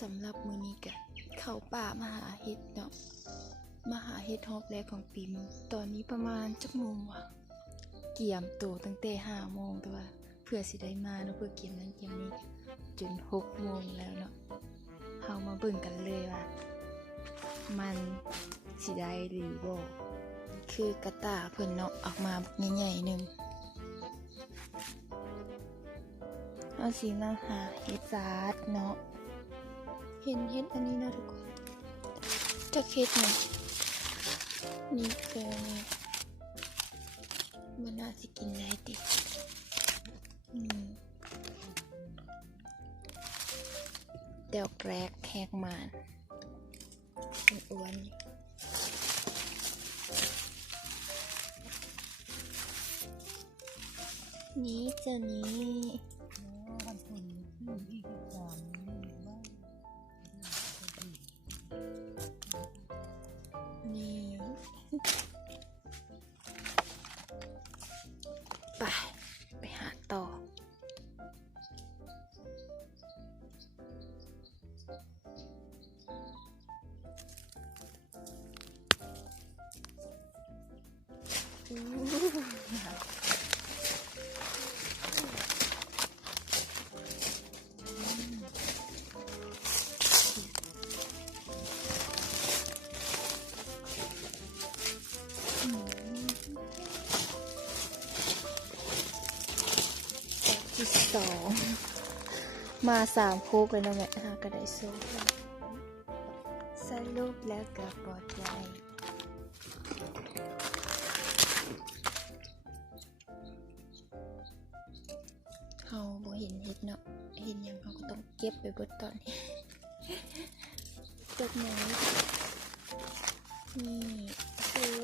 สำหรับมื้อนี้ก็เข้าป่ามาหาเห็ดเนาะมาหาเห็ดฮอบแรกของปีมื้อตอนนี้ประมาณจักโมงวะเกี่ยมโตตั้งแต่5 โมงแต่ว่าเพื่อสิได้มาเนาะเพื่อเกี่ยมนั้นเกี่ยมนี้จน6 โมงแล้วเนาะเฮามาเบิ่งกันเลยว่ามันสิได้หรือบ่คือกระต่ายเพิ่นเนาะออกมาใหญ่ๆนึงเอาสิมาหาเห็ดสาดเนาะเห็นเห็ดอันนี้นะทุกคนจะเห็ดเนี่ยนี่คือนี่มันน่าจะกินได้ดิเดี๋ยวแกรกแหกมานอ้วนนี่จะนี้ไปหาต่อที่2มา3 โคกเลยนะแม่ก็ได้โซ่สรุปแล้วก็ปลอดภัยเฮาบ่เห็นเห็ดเนาะเห็นยังเฮาก็ต้องเก็บไปเบิดตอนนี้จบไหนนี่คือ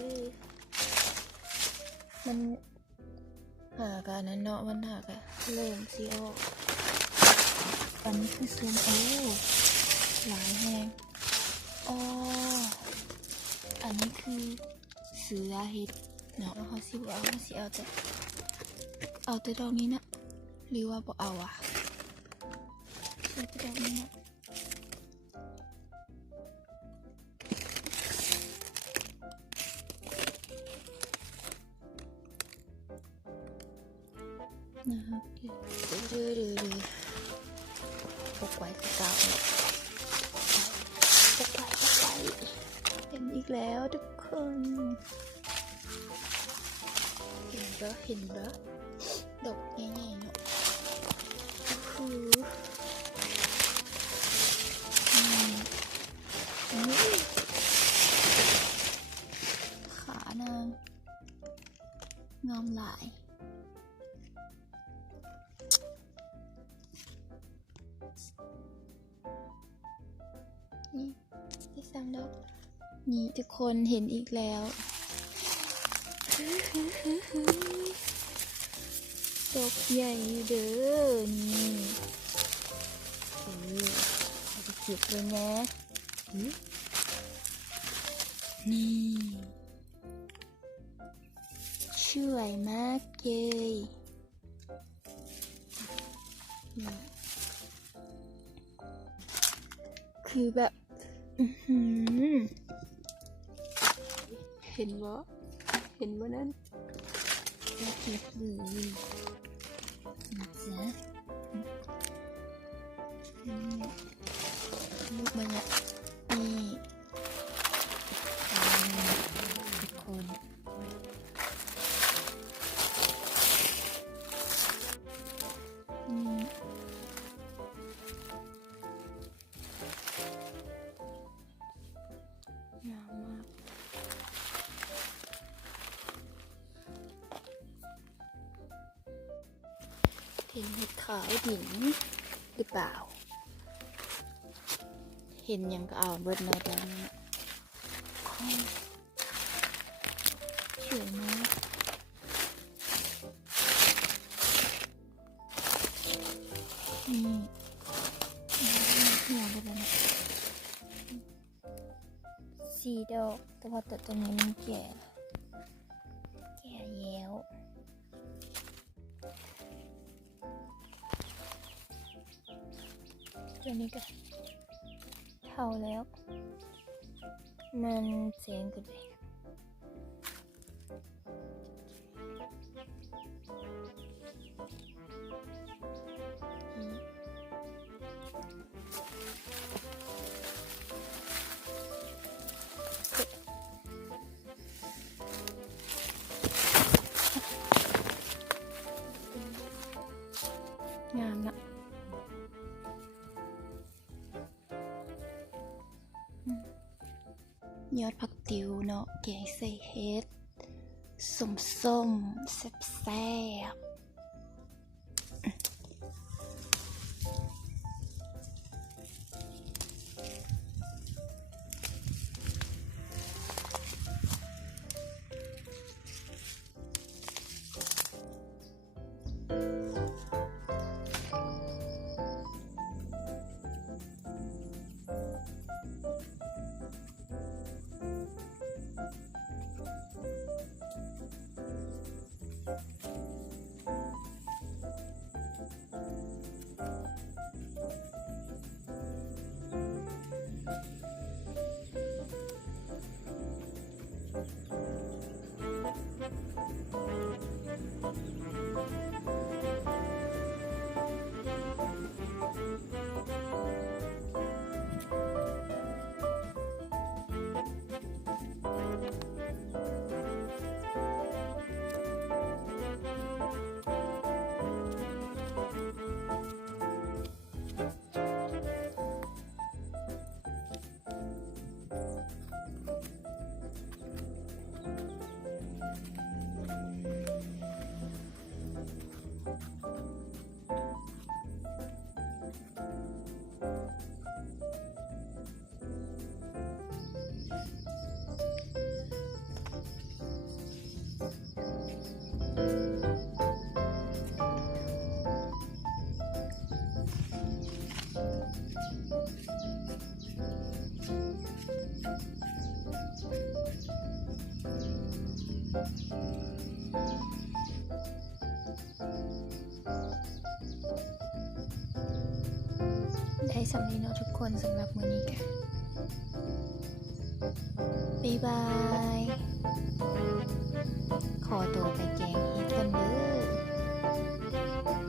มันหากอันนั้นเนาะมันหากะเริ่มสิออกอันนี้คือซูมหลายแหงอันนี้คือเสือเห็ดเนาะเขาสิบ่เอาแต่ดอกนี้นะหรือว่าบ่เอาแต่ดอกนี้นะนะครับพกไว้คือเก่าพกไว้เห็นอีกแล้วทุกคนเห็นบ่ดอกใหญ่ๆเนาะคือขานางงามหลายนี่ที่3 ดอกนี่ทุกคนเห็นอีกแล้วดอกใหญ่เด้อนี่เอาไปเก็บเลยนะนี่ช่วยมากเลยคือแบบเห็นบ่นั่นแล้วเก็บเลยนะจ๊ะลูกมันนี่ทุกคนงามมากเห็นเห็ดขาวหินหรือเปล่าเห็นยังก็เอาเบิดในตอนนี้สวยมากนี่หัวไปแล้วนะ4 ดอกแต่ว่าตัวนี้มันแก่แล้วตัวนี้ก็ เท่าแล้ว มันเสียงกันเลยงามนะยอดผักติวเนาะแกงใส่เห็ดส้มแซ่บได้สำนีเนาะทุกคนสำหรับมื้อนี้กันบ๊ายบาย ขอตัวไปแกงเห็ดกันเด้อ